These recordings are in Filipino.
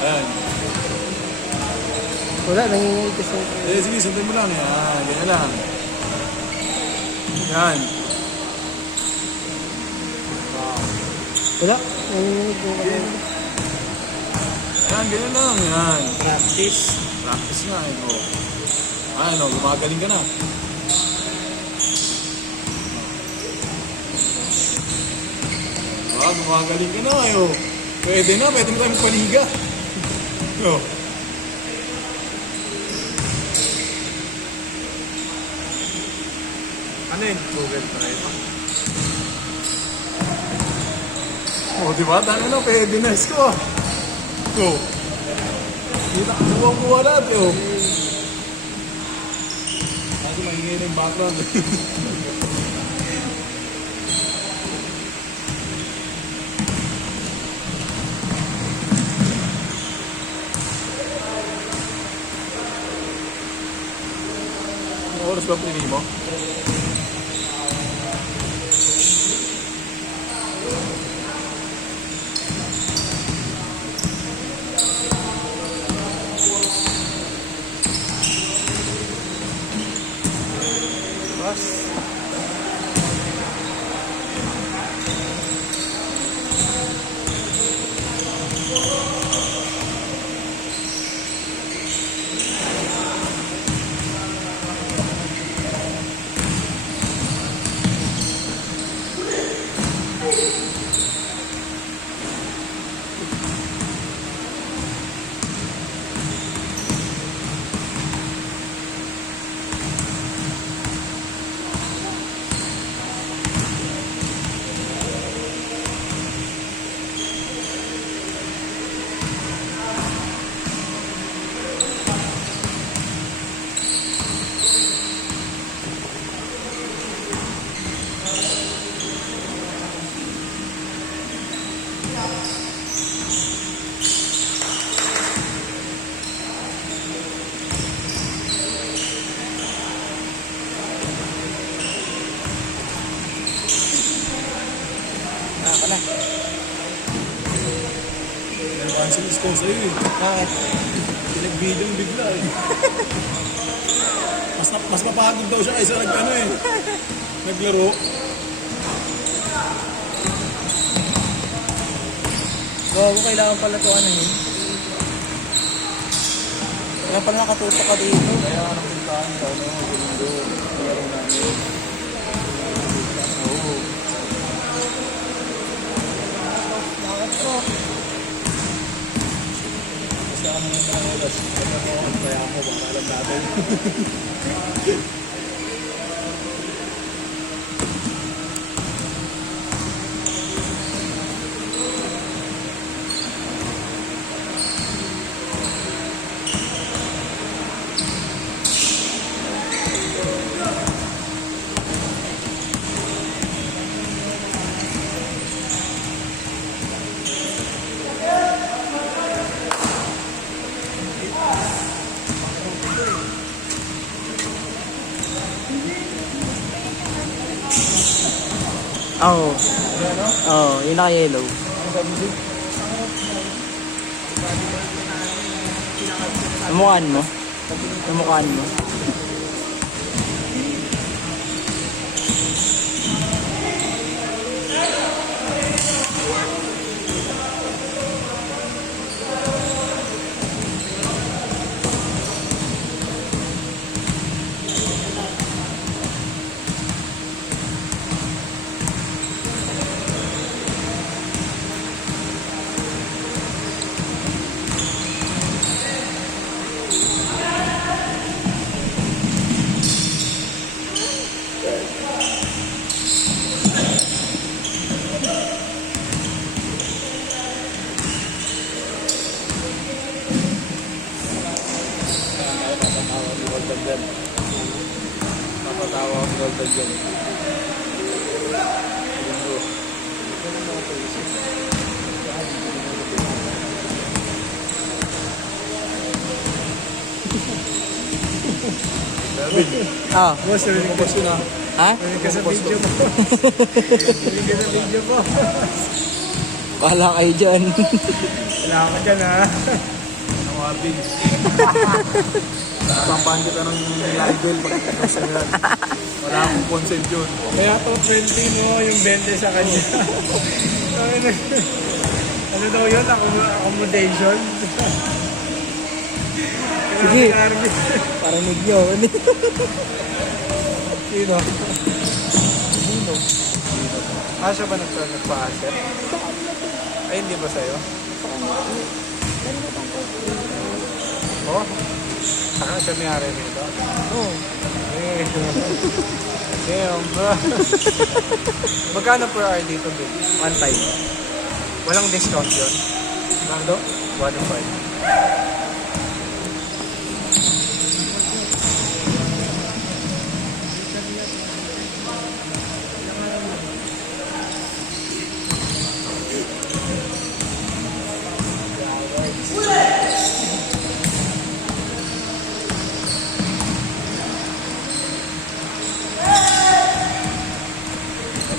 Ayan. Wala, nanginginig kasi. Sige, sundin mo lang. Yan, ganyan lang. Yan. Wala, nanginginig yung kasi. Yan, ganyan lang. Yan. Practice. Practice nga eh. Oh. Ayan o, gumagaling ka na. Gumagaling ka na ayo. Pwede na, pwede mo tayo magpaliga. Oh. Ano yun? Google Drive. Oh, diba? Tanga na, pwede na. Isko ah. Oh. Kita, buwa-buwa natin oh. Kasi maingay na yung background. Ano oras ba pinili mo? Ako na. Cancel is ko sa'yo eh. Bakit? Pinag-video bigla eh. Mas mapagod daw siya kaysa nag-ano eh. Naglaro. Bago kailangan pala ito ano yun. Kaya pala nakatutok ka dito. Kaya napuntahan ka, no? Galindo. Laro namin. Oo. Bakit po? Basta ka naman sa oras. Kaya ako, baka alam natin. Oo. Oo, yun naka-yellow. Ano sabi mo? Namukhaan mo? Namukhaan mo? dyan. Napatawa ang golden dyan. Linggo. Ito na mga paisip. David. Ah. Boss, narinig ko siya na. Ha? Narinig ka sa video mo. Narinig ka sa video mo. Bahala kayo dyan. Wala ka dyan ha. Ang wabing. Pampahan kita ng libel pagkakita sa yan. Wala akong consent yun. Kaya to 20 mo yung 20 sa kanya. Ano daw yun? Accommodation? Sige. Parinig nyo. Sino? Sino? Asya ba nagpa-asset? Ay, hindi ba sa'yo? Oh? Saka siya may-ari nito? Oo. Eh, damn bro. Magkano per hour dito, Bill? 1.5. Walang discount yun? Nando? 1.5.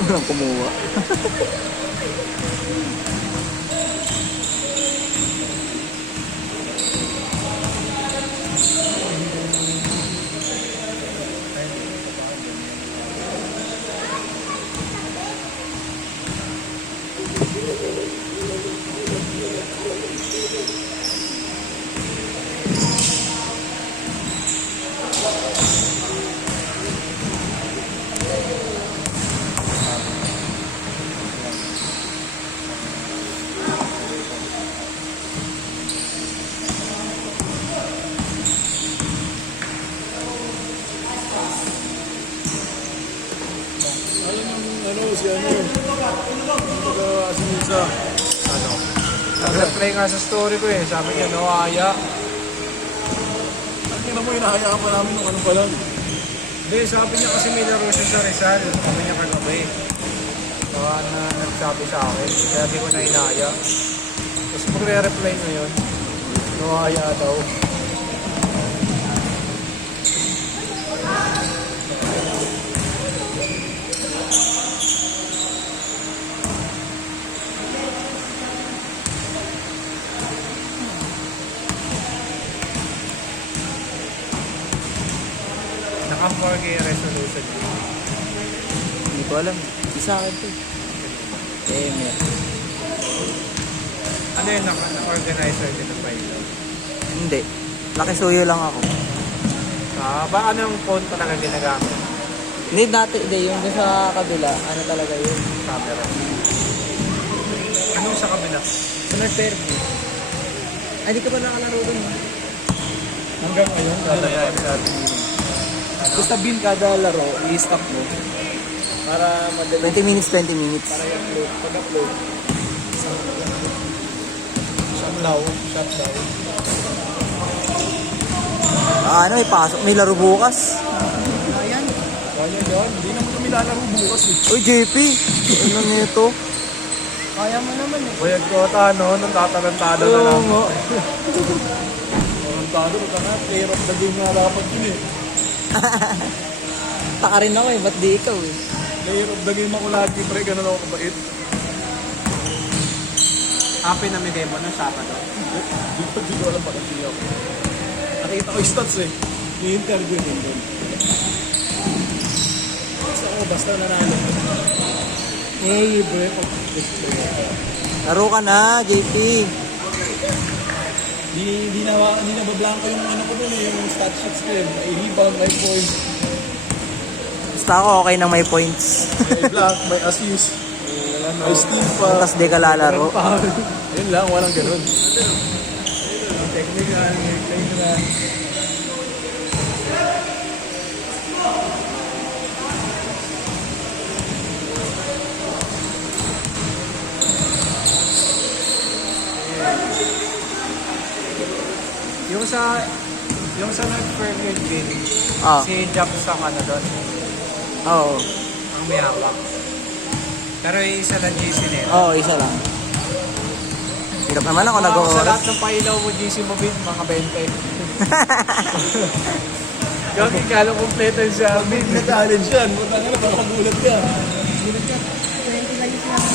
Walang kumuha. Ano, si ano? Si Misa. Ano? Nag-reply nga sa story ko eh. Sabi niya, no, aya. Ang ina mo, inahaya ka pa namin nung ano pa lang. Hindi, sabi niya kasi may laro siya sa Rizal. Sabi niya kagabi. Baka na nagsabi sa akin. Kaya di ko na inahaya. Tapos magre-reply ngayon. No, aya daw. Naka 4K resolution. Hindi ko alam. Isa akin to. Meron. Ano yun, naka-organizer din ng Milo? Hindi. Nakisuyo lang ako. Ba anong phone talaga ginagamit? Hindi dati, hindi. Yung dun sa kabila, ano talaga yun? Camera. Anong sa kabila? Sa Fairview. Ay, di ka pa nakalaro dun. Hanggang ngayon, dadaan sa Basta bin kada laro, i-stop mo. Para madali. 20 minutes, 20 minutes. para i-upload. Pag-upload. Shutdown. Ano, may pasok. May laro bukas. Kaya yun. Hindi naman kami lalaro bukas eh. Uy, JP. Ano nito? Kaya mo naman eh. Bayag ko no? Nung tatalantado na lang. Oo. Talantado ka nga. Player of the game nga dapat yun eh. Taka rin ako eh. Ba't di ikaw eh? Player of the game ako lagi. Pre, ganun ako kabait. Happy na may demo ng Sabado. Di ko alam bakit siya ako. Nakita ko yung stats eh. Yung interview din doon. Basta nanalo. Hey, bro. Laro ka na, JP. Hindi na bablanko yung ano ko doon eh. Yung stat sheets ko eh. May rebound, may points. Basta ako okay nang may points. May block, may assist. May steal pa. Tapos di ka lalaro. Ayun lang, walang ganun. Technical. Yung sa nag-perfect din, si Japs ang ano doon, Oo. ang may hawak. Pero yung isa lang GC nila. Oo, isa lang. Hirap naman ako Sa nag-oras. lahat ng pailaw mo GC mo bin, mga 20. Yung ikalo kompleto siya. Bin na challenge yan. Buta nga na, baka magulat ka. Gulat ka. 20 lang yung sinabi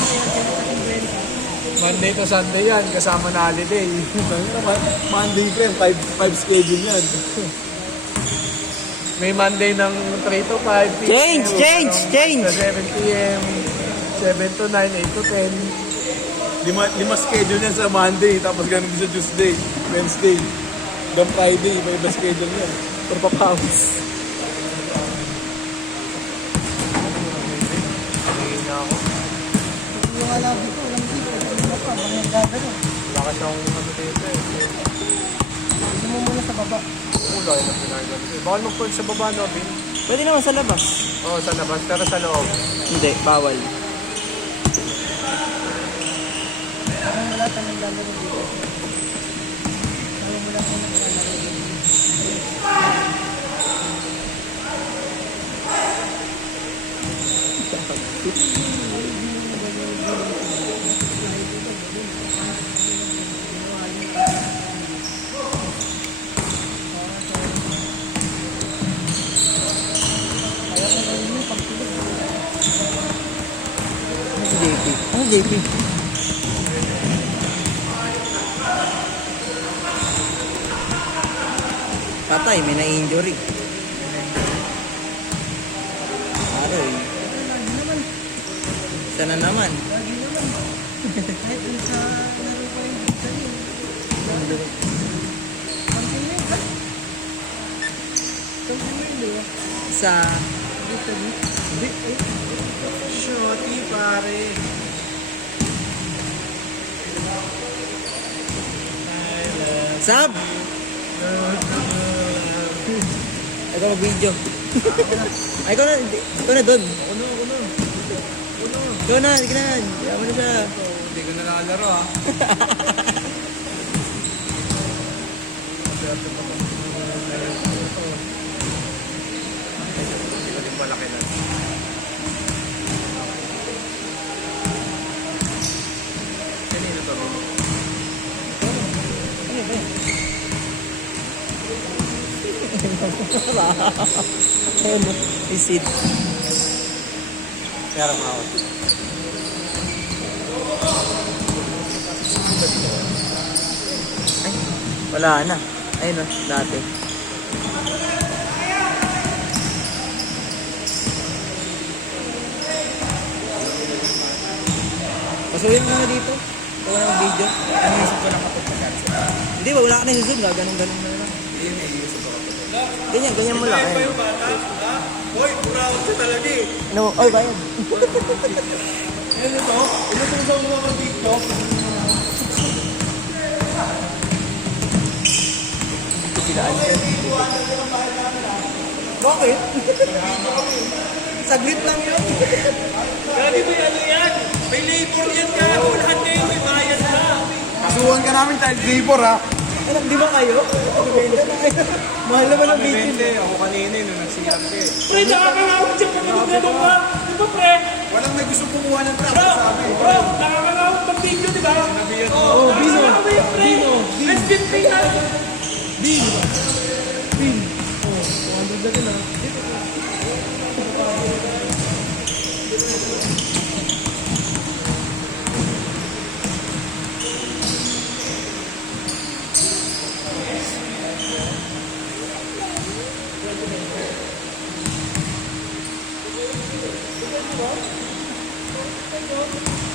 Monday to Sunday yan, kasama na holiday. Monday pa yan, 5 schedule yan. May Monday ng 3 to 5 p.m. Change! Sa 7 p.m. 7 to 9, 8 to 10. Lima schedule yan sa Monday, tapos ganun din sa Tuesday, Wednesday. Hanggang Friday, may iba schedule yan. For papawis. Hindi na ako. Yung alabi ko, walang dito. Ano pa, mga gagano. Wala ka siyang ano dito eh. Gusto mo muna sa baba. Wala yun ang pinagawa. Baka mag-park sa baba, no, Bin? Pwede naman sa labas. Oo, sa labas, pero sa loob. Hindi, bawal. Parang wala tayong gagano dito. Parang wala tayong gagano dito. Ano JP? Tatay, may na-injury. Aroy. Sana naman. Lagi naman. Kahit yung sa laro ko yung dito yun. Continue ba? Continue di ba? Sa... Dito dito. Hindi. Shorty, pare. Sab! Ito mag-video. Ay, ikaw na doon. Ikaw na, hindi ka na. Yaman na siya. Hindi ko nalalaro, ah. Hindi ko din malaki na. Kanino to? Ayun mo, isit. Pero ako. Ay, wala na. Ayun o, dati. Pasuhin mo na dito. Ito ka na mag-video. Ano isip ko na kapag-cancel? Hindi, wala ka na susunod. Ganun-ganun na lang. Hindi na iisip ko kapag. Ganyan mo lang. Ayun. Hoy, burawat siya talaga eh. No, oy, bayad. Ano to? Ano to sa mga dito? Pilaan siya. Bakit? Saglit lang yun. Gagi mo ano yan? May labor yan ka. Lahat kayo may bayad na. Kasuhan ka namin child labor ha. Alam, di ba kayo? Depende na kayo. Mahal naman ang video. Depende. Ako kanina nung nagsiyap ka eh. Pre, nakakangawag siya pag ganun ka. Di ba, pre? Walang may gusto kumuha ng trap. Bro, bro, nakakangawag mag-video, di ba? Oh, Bino. Nakakangawag, pre. Let's get free na.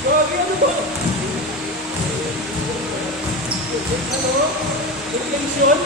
Gagi, ano ba? Ano? Inflation?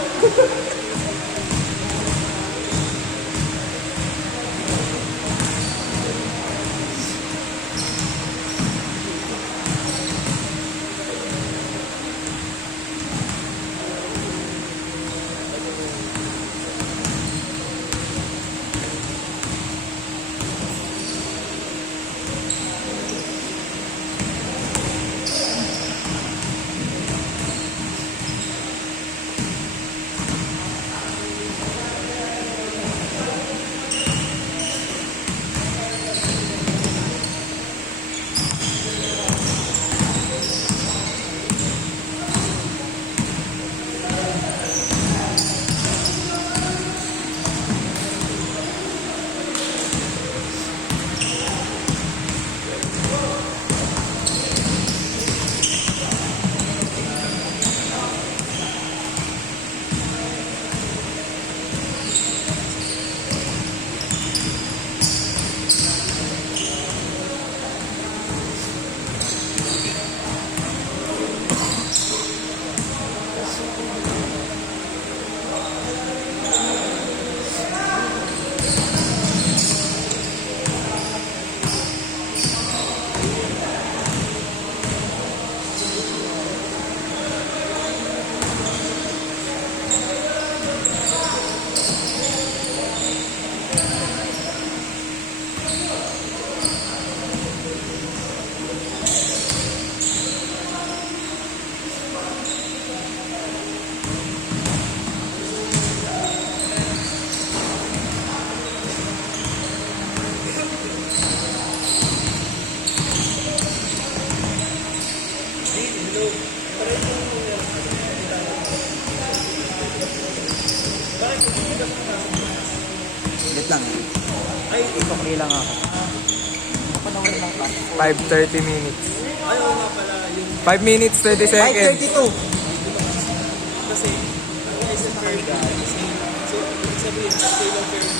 Wait lang. Ay, okay lang ako. Panawin lang ka. 5:30 minutes. Ay, oo nga pala. Yung 5 minutes, 30 seconds. 5:32. Kasi, ang isa sa curve, kasi, sabihin, sa Sailor Curve,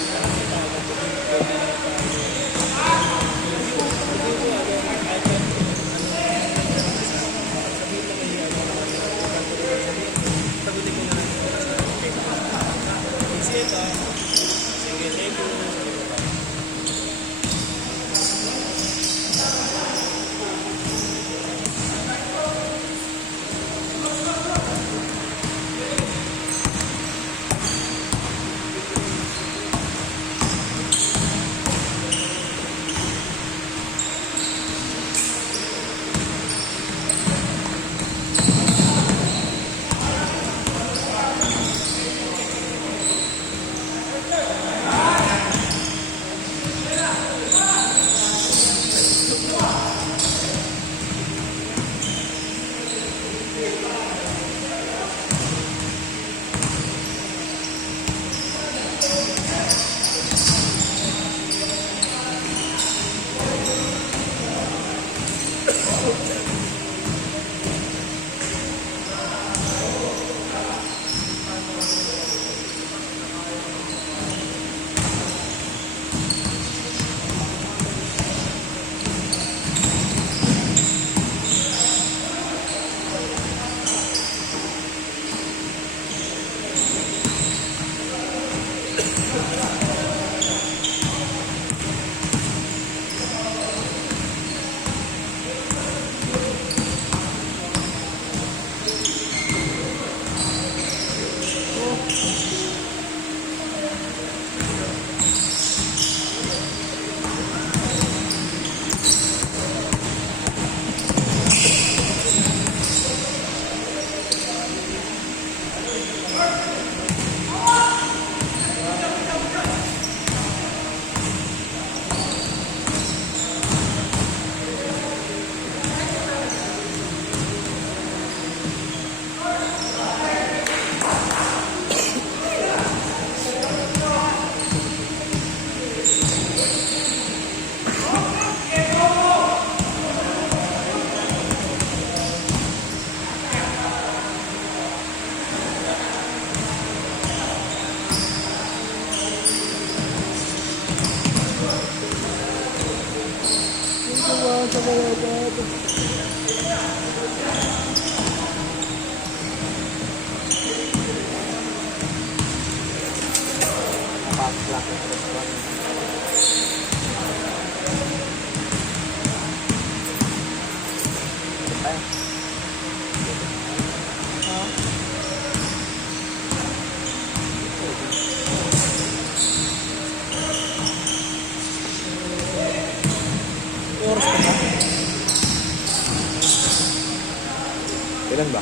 Ilan ba?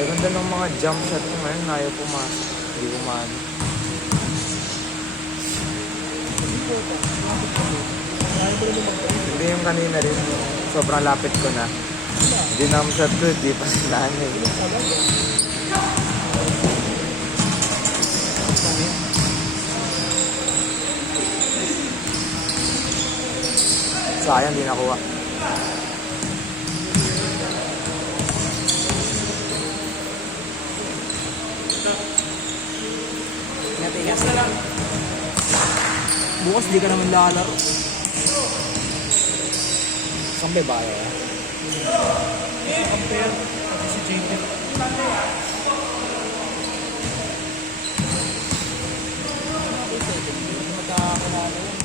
Ganda ng mga jump shot mo ngayon, ayaw pumasok. Hindi kumano. Hindi yung kanina rin. Sobrang lapit ko na. Jump shot ko, di pa sila ano eh. Sayang, di nakuha. Tigas na lang. Bukas di ka naman lalaro. Sampai ba kaya? Compare. Pati si Jacob. Magkakakalala yun.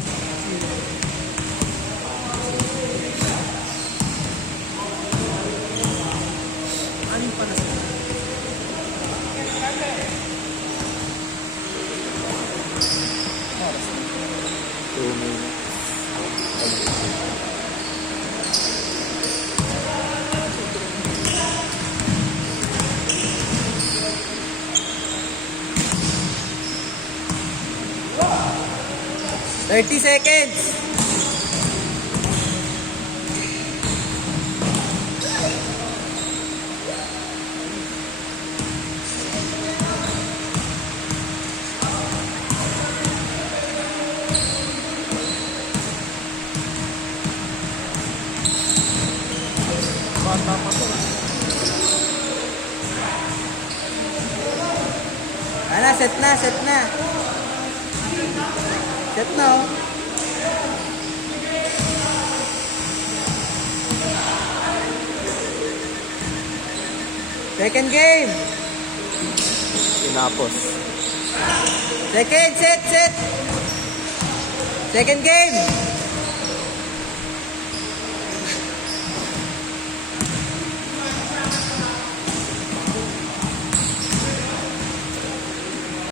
Aling pa na sila. Oras na. 2 minutes. 30 seconds. Bata pa to. Ano, set na, set na. Set na, oh. Second game. Tinapos. Second, set. Second game.